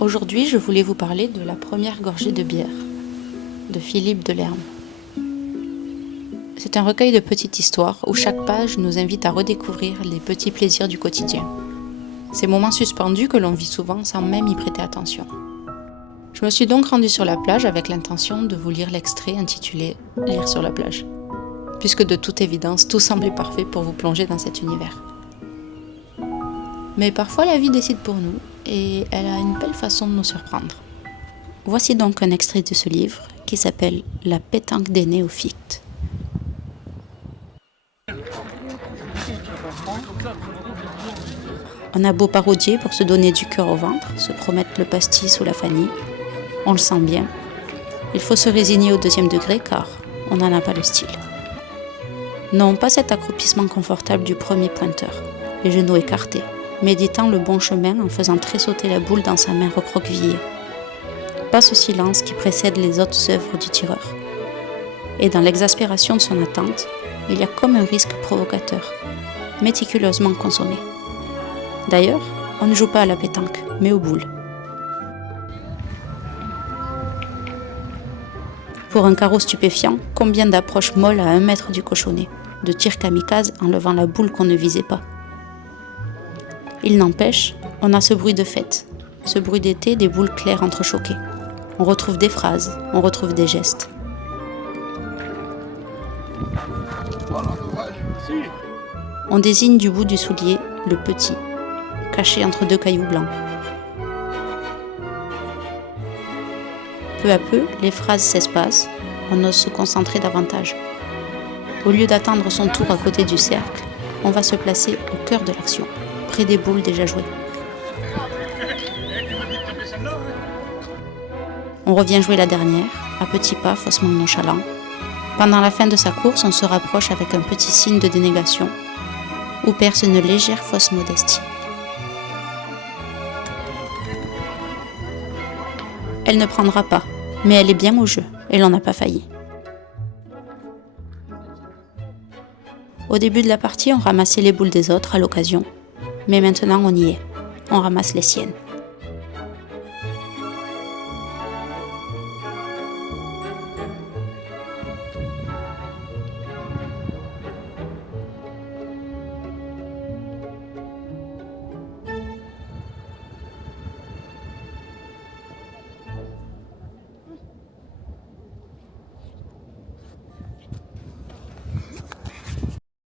Aujourd'hui, je voulais vous parler de La première gorgée de bière, de Philippe Delerme. C'est un recueil de petites histoires où chaque page nous invite à redécouvrir les petits plaisirs du quotidien. Ces moments suspendus que l'on vit souvent sans même y prêter attention. Je me suis donc rendue sur la plage avec l'intention de vous lire l'extrait intitulé « Lire sur la plage », puisque de toute évidence, tout semblait parfait pour vous plonger dans cet univers. Mais parfois la vie décide pour nous, et elle a une belle façon de nous surprendre. Voici donc un extrait de ce livre qui s'appelle « La pétanque des néophytes ». On a beau parodier pour se donner du cœur au ventre, se promettre le pastis ou la fanny, on le sent bien. Il faut se résigner au 2e degré car on n'en a pas le style. Non, pas cet accroupissement confortable du premier pointeur, les genoux écartés, méditant le bon chemin en faisant tressauter la boule dans sa main recroquevillée. Pas ce silence qui précède les autres œuvres du tireur. Et dans l'exaspération de son attente, il y a comme un risque provocateur, méticuleusement consommé. D'ailleurs, on ne joue pas à la pétanque, mais aux boules. Pour un carreau stupéfiant, combien d'approches molles à 1 mètre du cochonnet, de tirs kamikazes en levant la boule qu'on ne visait pas. Il n'empêche, on a ce bruit de fête, ce bruit d'été des boules claires entrechoquées. On retrouve des phrases, on retrouve des gestes. On désigne du bout du soulier le petit, caché entre 2 cailloux blancs. Peu à peu, les phrases s'espacent, on ose se concentrer davantage. Au lieu d'attendre son tour à côté du cercle, on va se placer au cœur de l'action, près des boules déjà jouées. On revient jouer la dernière, à petits pas faussement nonchalants. Pendant la fin de sa course, on se rapproche avec un petit signe de dénégation, ou perce une légère fausse modestie. Elle ne prendra pas, mais elle est bien au jeu, Et l'on n'a pas failli. Au début de la partie, on ramassait les boules des autres à l'occasion. Mais maintenant, on y est. On ramasse les siennes.